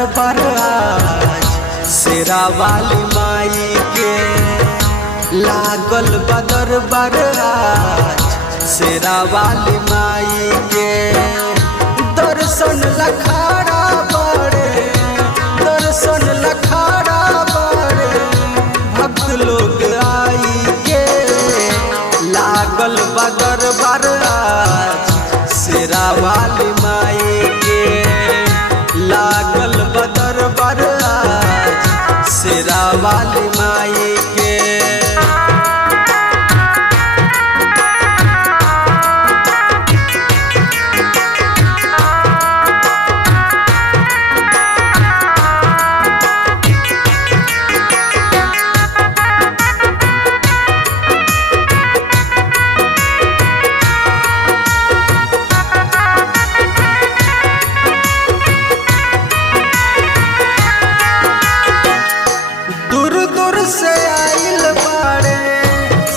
दरबार आज शेरा वाली माई के लागल बा दरबार आज शेरा वाली माई के दर्शन लखाड़ा बड़े दर्शन लखाड़ा बड़े भक्त लोग आई के लागल बा दरबार आज शेरा वाली माई के लागल बा दरबार आज शेरा वाली माई के। से आइल बाड़े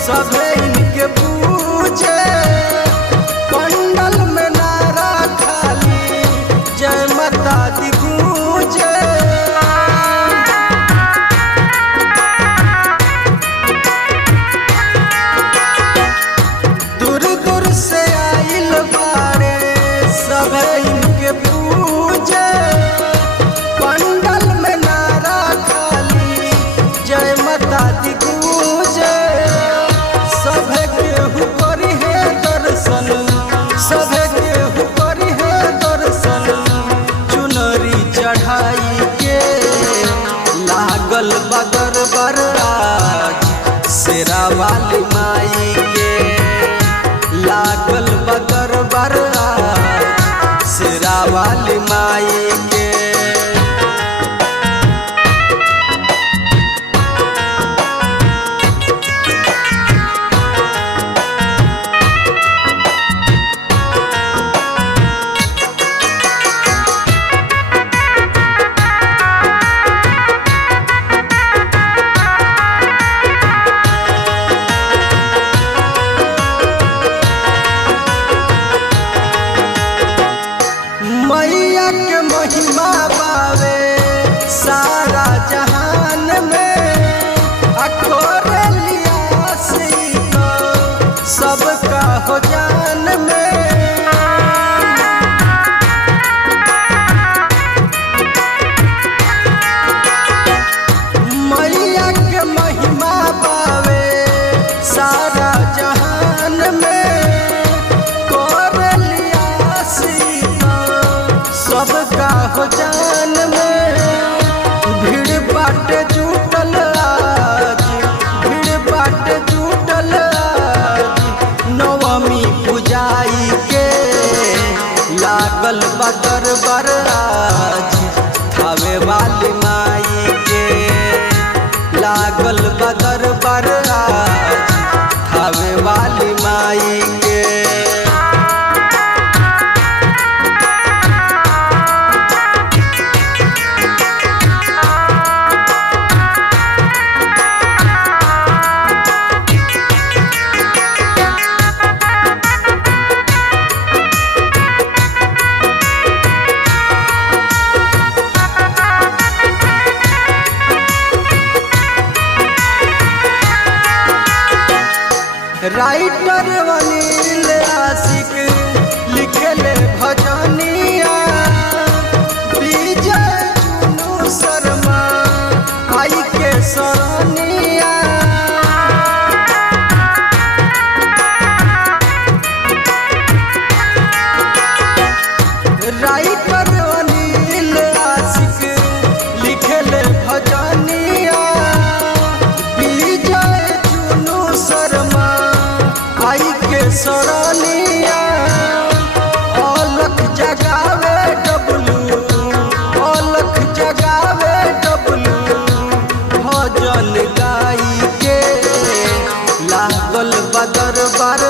सभे इनके पूजे पंडल में नारा खाली जय माता दी गूंजे दूर दूर से आइल बाड़े सभे इनके पूजे पंडल में नारा खाली जय माता दी गूंजे सभे केहू करी है दर्शन सभे केहू करी है दर्शन चुनरी चढ़ाई के लागल बा दरबार आज शेरा वाली माई के लागल बा दरबार आज शेरा वाली माई के। मैया के महिमा बावे सारा जहान में अखोरे लिया सी तो सबका हो जान में मैया के महिमा बावे सारा जहान में सबका हो जान में भीड़ बाटे जुटल आज भीड़ बाटे जुटल आज नवमी पूजाई के लागल बा दरबार आज थावे वाली माई के लागल बा दरबार आज थावे वाली माई के। राइटर अनिल आशिक लिखले भजनिया विजय चुनू शर्मा आई के सरनिया राइटर अनिल आशिक लिखले भजनिया विजय चुनू शर्मा आई के सरनिया अलख जगावे डबलू अलख जगावे डबलू भजन गाई के लागल बा दरबार